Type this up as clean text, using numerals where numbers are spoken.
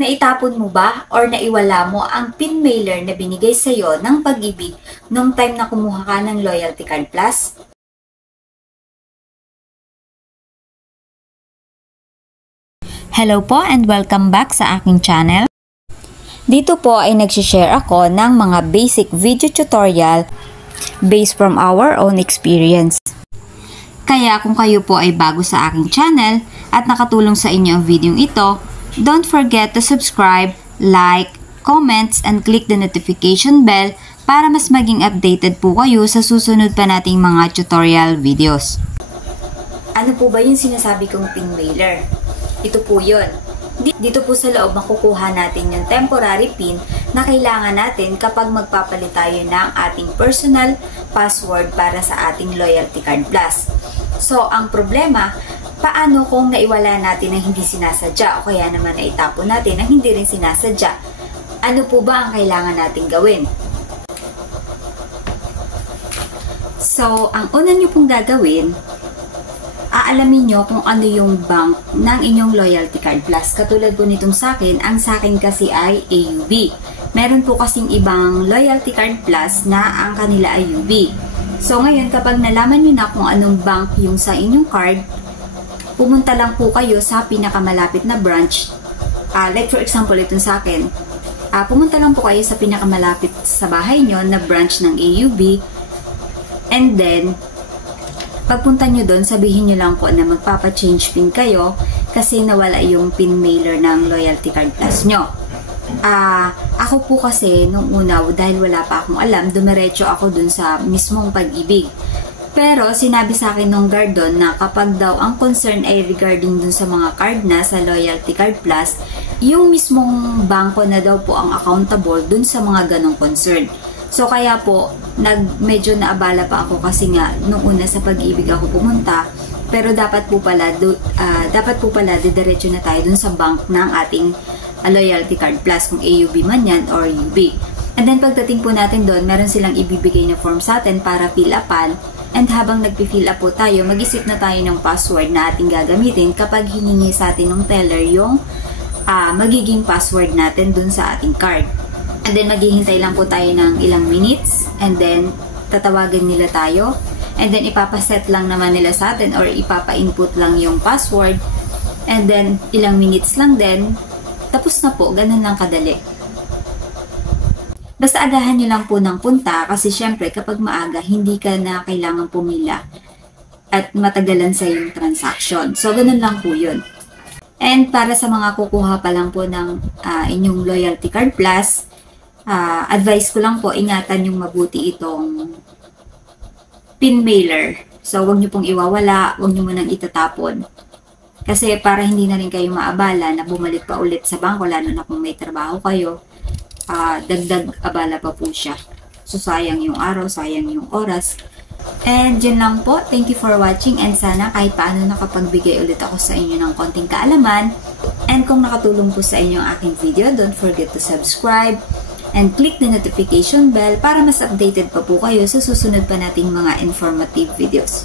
Naitapon mo ba or naiwala mo ang pin mailer na binigay sa'yo ng Pag-ibig nung time na kumuha ka ng Loyalty Card Plus? Hello po and welcome back sa aking channel. Dito po ay nagsishare ako ng mga basic video tutorial based from our own experience. Kaya kung kayo po ay bago sa aking channel at nakatulong sa inyo ang video ito, don't forget to subscribe, like, comments, and click the notification bell para mas maging updated po kayo sa susunod pa nating mga tutorial videos. Ano po ba yung sinasabi kong pin mailer? Ito po yun. Dito po sa loob makukuha natin yung temporary pin na kailangan natin kapag magpapalit tayo ng ating personal password para sa ating Loyalty Card Plus. So, ang problema, paano kung naiwala natin na hindi sinasadya o kaya naman naitapon natin na hindi rin sinasadya? Ano po ba ang kailangan natin gawin? So, ang una nyo pong gagawin, aalamin nyo kung ano yung bank ng inyong Loyalty Card Plus. Katulad po nitong sa akin, ang sa akin kasi ay AUB. Meron po kasing ibang Loyalty Card Plus na ang kanila ay UB. So, ngayon, kapag nalaman nyo na kung anong bank yung sa inyong card, pumunta lang po kayo sa pinakamalapit na branch. Like for example, itong sa akin. Pumunta lang po kayo sa pinakamalapit sa bahay nyo na branch ng AUB. And then, pagpunta nyo doon, sabihin nyo lang po na magpapa-change pin kayo kasi nawala yung pin mailer ng Loyalty Card Plus nyo. Ako po kasi, nung una, dahil wala pa akong alam, dumiretso ako dun sa mismong Pag-ibig. Pero, sinabi sa akin nung guard doon na kapag daw ang concern ay regarding dun sa mga card na sa Loyalty Card Plus, yung mismong bangko na daw po ang accountable dun sa mga ganong concern. So, kaya po, medyo naabala pa ako kasi nga, nung una sa Pag-ibig ako pumunta, pero dapat po pala didiretso na tayo dun sa bank ng ating Loyalty Card Plus, kung AUB man yan or UB. And then, pagdating po natin doon, meron silang ibibigay na form sa atin para fill upan. And habang nagpi-fill up po tayo, mag-isip na tayo ng password na ating gagamitin kapag hiningi sa atin ng teller yung magiging password natin dun sa ating card. And then, maghihintay lang po tayo ng ilang minutes. And then, tatawagan nila tayo. And then, ipapaset lang naman nila sa atin or ipapa-input lang yung password. And then, ilang minutes lang din. Tapos na po, ganun lang kadali. Basta agahan nyo lang po ng punta kasi syempre kapag maaga, hindi ka na kailangan pumila at matagalan sa yung transaction. So, ganun lang po yun. And para sa mga kukuha pa lang po ng inyong Loyalty Card Plus, advice ko lang po, ingatan yung mabuti itong pin mailer. So, wag nyo pong iwawala, wag nyo munang itatapon. Kasi para hindi na rin kayo maabala na bumalik pa ulit sa bangko, lalo na kung may trabaho kayo, dagdag abala pa po siya. So, sayang yung araw, sayang yung oras. And yun lang po. Thank you for watching and sana kahit paano nakapagbigay ulit ako sa inyo ng konting kaalaman. And kung nakatulong po sa inyo ang aking video, don't forget to subscribe and click the notification bell para mas updated pa po kayo sa susunod pa nating mga informative videos.